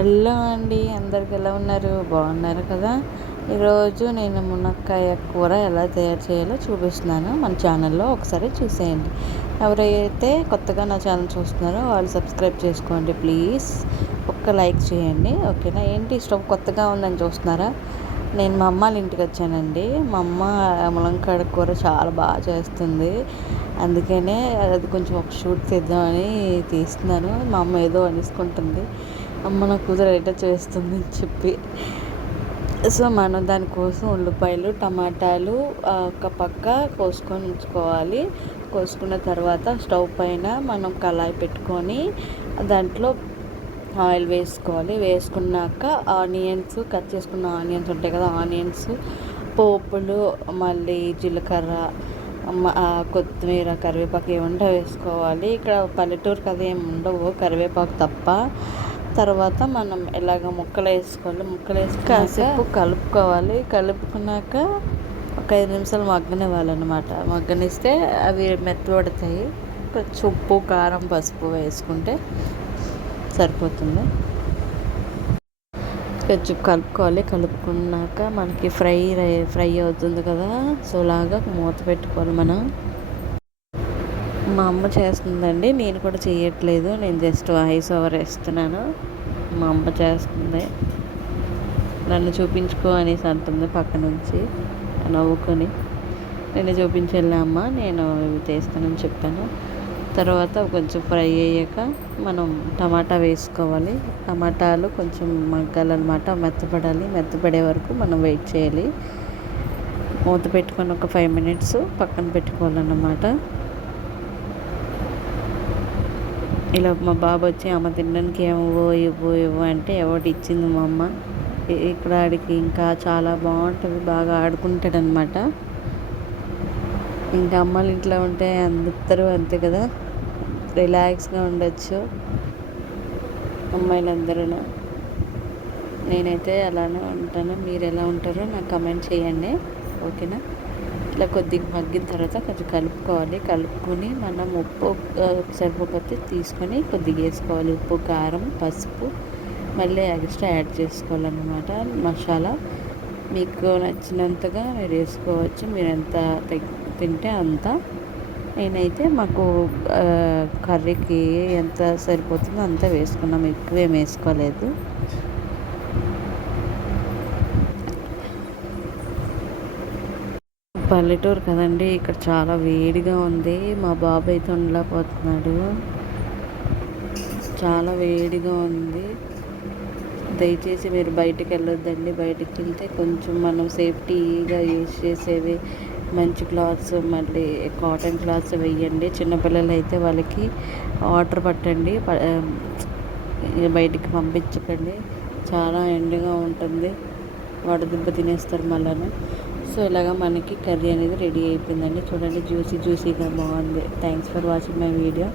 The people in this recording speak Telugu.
హలో అండి అందరికి ఎలా ఉన్నారు? బాగున్నారు కదా? ఈరోజు నేను మునక్కాయ కూర ఎలా తయారు చేయాలో చూపిస్తున్నాను. మన ఛానల్లో ఒకసారి చూసేయండి. ఎవరైతే కొత్తగా నా ఛానల్ చూస్తున్నారో వాళ్ళు సబ్స్క్రైబ్ చేసుకోండి ప్లీజ్. ఒక్క లైక్ చేయండి ఓకేనా? ఏంటి స్టవ్ కొత్తగా ఉందని చూస్తున్నారా? నేను మా అమ్మ వాళ్ళ ఇంటికి వచ్చానండి. మా అమ్మ ములంకాడ కూర చాలా బాగా చేస్తుంది. అందుకనే అది కొంచెం ఒక షూట్ తీద్దామని తీస్తున్నాను. మా అమ్మ ఏదో అనేసుకుంటుంది. అమ్మ నా కూతురు ఎట చేస్తుంది అని చెప్పి. సో మనం దానికోసం ఉల్లిపాయలు టమాటాలు ఒక పక్క కోసుకొని ఉంచుకోవాలి. కోసుకున్న తర్వాత స్టవ్ పైన మనం కళాయి పెట్టుకొని దాంట్లో ఆయిల్ వేసుకోవాలి. వేసుకున్నాక ఆనియన్స్ కట్ చేసుకున్న ఆనియన్స్ ఉంటాయి కదా ఆనియన్స్ పోపులు మళ్ళీ జీలకర్ర కొత్తిమీర కరివేపాకు ఏముంటే వేసుకోవాలి. ఇక్కడ పల్లెటూరు కదా ఏమి ఉండవు కరివేపాకు తప్ప. తర్వాత మనం ఎలాగ ముక్కలు వేసుకోవాలి ముక్కలు వేసి కాసేపు కలుపుకోవాలి. కలుపుకున్నాక ఒక ఐదు నిమిషాలు మగ్గనివ్వాలన్నమాట. మగ్గనిస్తే అవి మెత్తబడతాయి. కొంచెం ఉప్పు కారం పసుపు వేసుకుంటే సరిపోతుంది. కొంచెం కలుపుకోవాలి. కలుపుకున్నాక మనకి ఫ్రై ఫ్రై అవుతుంది కదా? సో లాగా మూత పెట్టుకోవాలి మనం. మా అమ్మ చేస్తుందండి. నేను కూడా చేయట్లేదు. నేను జస్ట్ వాయిస్ ఓవర్ వేస్తున్నాను. మా అమ్మ చేస్తుంది. నన్ను చూపించుకో అనేసి అంటుంది పక్క నుంచి నవ్వుకొని. నేను చూపించేళ్ళా అమ్మ నేను ఇవి తీస్తానని చెప్పాను తర్వాత కొంచెం ఫ్రై అయ్యాక మనం టమాటా వేసుకోవాలి. టమాటాలు కొంచెం మగ్గాలన్నమాట. మెత్తపడాలి. మెత్తపడే వరకు మనం వెయిట్ చేయాలి. మూత పెట్టుకొని ఒక ఫైవ్ మినిట్స్ పక్కన పెట్టుకోవాలన్నమాట. ఇలా మా బాబు వచ్చి అమ్మ తినడానికి ఏమో ఇవ్వు ఇవ్వు అంటే ఎవటి ఇచ్చింది మా అమ్మ. ఇక్కడ ఆడికి ఇంకా చాలా బాగుంటుంది బాగా ఆడుకుంటాడనమాట. ఇంకా అమ్మలు ఇంట్లో ఉంటే అందరూ అంతే కదా రిలాక్స్గా ఉండొచ్చు. అమ్మాయిలందరూ నేనైతే అలానే ఉంటాను. మీరు ఎలా ఉంటారో నాకు కమెంట్ చేయండి. ఓకేనా? ఇట్లా కొద్దిగా మగ్గిన తర్వాత కొంచెం కలుపుకోవాలి. కలుపుకొని మనం ఉప్పు సరిపోతే తీసుకొని కొద్దిగా వేసుకోవాలి. ఉప్పు కారం పసుపు మళ్ళీ ఎక్స్ట్రా యాడ్ చేసుకోవాలన్నమాట. మసాలా మీకు నచ్చినంతగా మీరు వేసుకోవచ్చు. మీరు ఎంత తింటే అంత. నేనైతే మాకు కర్రీకి ఎంత సరిపోతుందో అంత వేసుకున్నాం. ఎక్కువ ఏం వేసుకోలేదు. పల్లెటూరు కదండి ఇక్కడ చాలా వేడిగా ఉంది. మా బాబు అయితే ఉండలేకపోతున్నాడు. చాలా వేడిగా ఉంది. దయచేసి మీరు బయటికి వెళ్ళొద్దండి. బయటికి వెళ్తే కొంచెం మనం సేఫ్టీగా యూజ్ చేసేవి మంచి క్లాత్స్ మళ్ళీ కాటన్ క్లాత్స్ వేయండి. చిన్నపిల్లలు అయితే వాళ్ళకి వాటర్ పట్టండి. బయటికి పంపించకండి. చాలా ఎండగా ఉంటుంది. వడదెబ్బ తినేస్తారు మళ్ళీ సో ఇలాగ మనకి కర్రీ అనేది రెడీ అయిపోయిందండి. చూడండి జ్యూసీ జ్యూసీగా బాగుంది. Thanks for watching my video